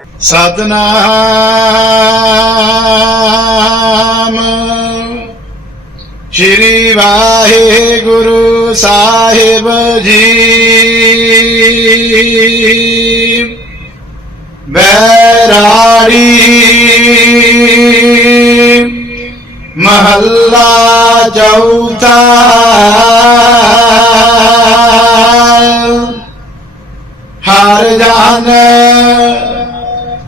ਸਤਨਾਮ। ਸ਼੍ਰੀ ਵਾਹਿਗੁਰੂ ਸਾਹਿਬ ਜੀ। ਬੈਰਾੜੀ ਮਹੱਲਾ ਚੌਥਾ। ਹਰ ਜਨ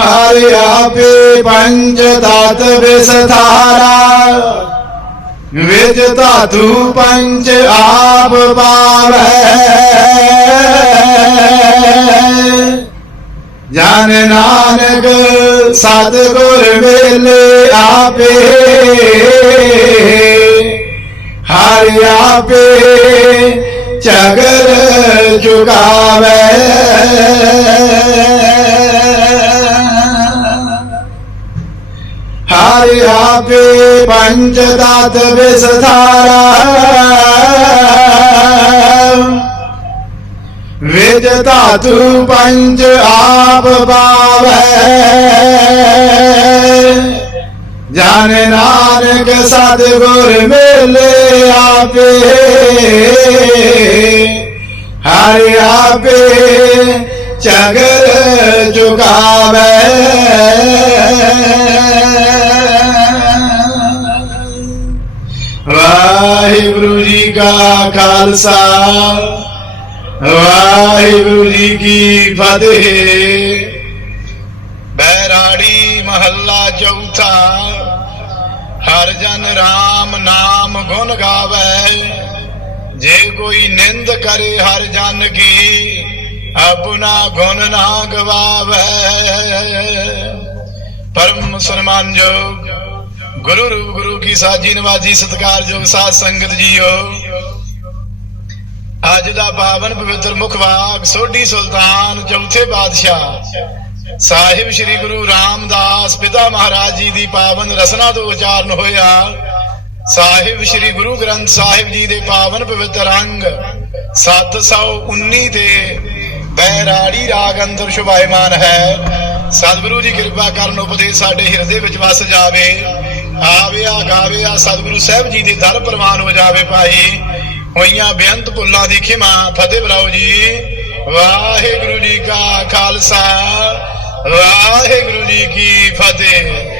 ਹਰ ਆਪੇ ਪੰਜ ਦਾਤ ਵਿਸਥਾਰਾ ਵਿਜ ਧਾਤੂ ਪੰਜ ਆਪ ਪਾਵੇ ਜਨ ਨਾਨਕ ਸਤਿਗੁਰ ਵੇਲੇ ਆਪੇ ਹਰ ਆਪੇ ਚਗਰ ਜੁਗਾਵੇ ਆਪੇ ਪੰਜ ਤਤ ਵਿਸਥਾਰਾ ਵਿਜ ਧਾਤੂ ਪੰਜ ਆਪ ਪਾਵੇ ਜਨ ਨਾਨਕ ਸਤਿਗੁਰ ਮੇਲੇ ਆਪੇ ਹਰ ਆਪੇ ਚਗਰ ਜੁਗਾਵੇ ਖਾਲਸਾ। ਵਾਹਿਗੁਰੂ ਜੀ ਕੀ ਫਤਿਹ। ਬੈਰਾੜੀ ਮਹੱਲਾ ਚੌਥਾ। ਹਰ ਜਨ RAM ਨਾਮ ਗੁਣ ਗਾਵੇ। ਜੇ ਕੋਈ ਨਿੰਦ ਕਰੇ ਹਰ ਜਨ ਕੀ, ਆਪਣਾ ਗੁਣ ਨਾ ਗਵਾਵੇ। ਪਰਮ ਸਨਮਾਨਯੋਗ ਗੁਰੂ ਰੂਪ ਗੁਰੂ ਕੀ ਸਾਜੀ ਨਵਾਜੀ ਸਤਿਕਾਰਯੋਗ ਸਾਧ ਸੰਗਤ ਜੀਓ। ਅੱਜ ਦਾ ਪਾਵਨ ਪਵਿੱਤਰ ਮੁਖ ਵਾਕ, ਸੋਢੀ ਸੁਲਤਾਨ, ਚੌਥੇ ਬਾਦਸ਼ਾਹ। ਸਾਹਿਬ ਸ੍ਰੀ ਗੁਰੂ ਰਾਮਦਾਸ, ਪਿਤਾ ਮਹਾਰਾਜ ਜੀ ਦੀ ਪਾਵਨ ਰਸਨਾ ਤੋਂ ਉਚਾਰਨ ਹੋਇਆ। ਸਾਹਿਬ ਸ੍ਰੀ ਗੁਰੂ ਗ੍ਰੰਥ ਸਾਹਿਬ ਜੀ ਦੇ ਪਾਵਨ ਪਵਿੱਤਰ ਅੰਗ 719 ਤੇ ਬੈਰਾੜੀ ਰਾਗ ਅੰਦਰ ਸ਼ੁਭਾਇਮਾਨ ਹੈ। ਸਤਿਗੁਰੂ ਜੀ ਕਿਰਪਾ ਕਰਨ ਉਪਦੇਸ਼ ਸਾਡੇ ਹਿਰਦੇ ਵਿੱਚ ਵਸ ਜਾਵੇ। ਆਵਿਆ ਗਾਵਿਆ ਸਤਿਗੁਰੂ ਸਾਹਿਬ ਜੀ ਦੇ ਦਰ ਪ੍ਰਵਾਨ ਹੋ ਜਾਵੇ ਭਾਈ। ਹੋਈਆਂ ਬੇਅੰਤ ਭੁੱਲਾਂ ਦੀ ਖਿਮਾ। ਫਤਿਹ ਬਰਾਓ ਜੀ। ਵਾਹਿਗੁਰੂ ਜੀ ਕਾ ਖਾਲਸਾ। ਵਾਹਿਗੁਰੂ ਜੀ ਕੀ ਫਤਿਹ।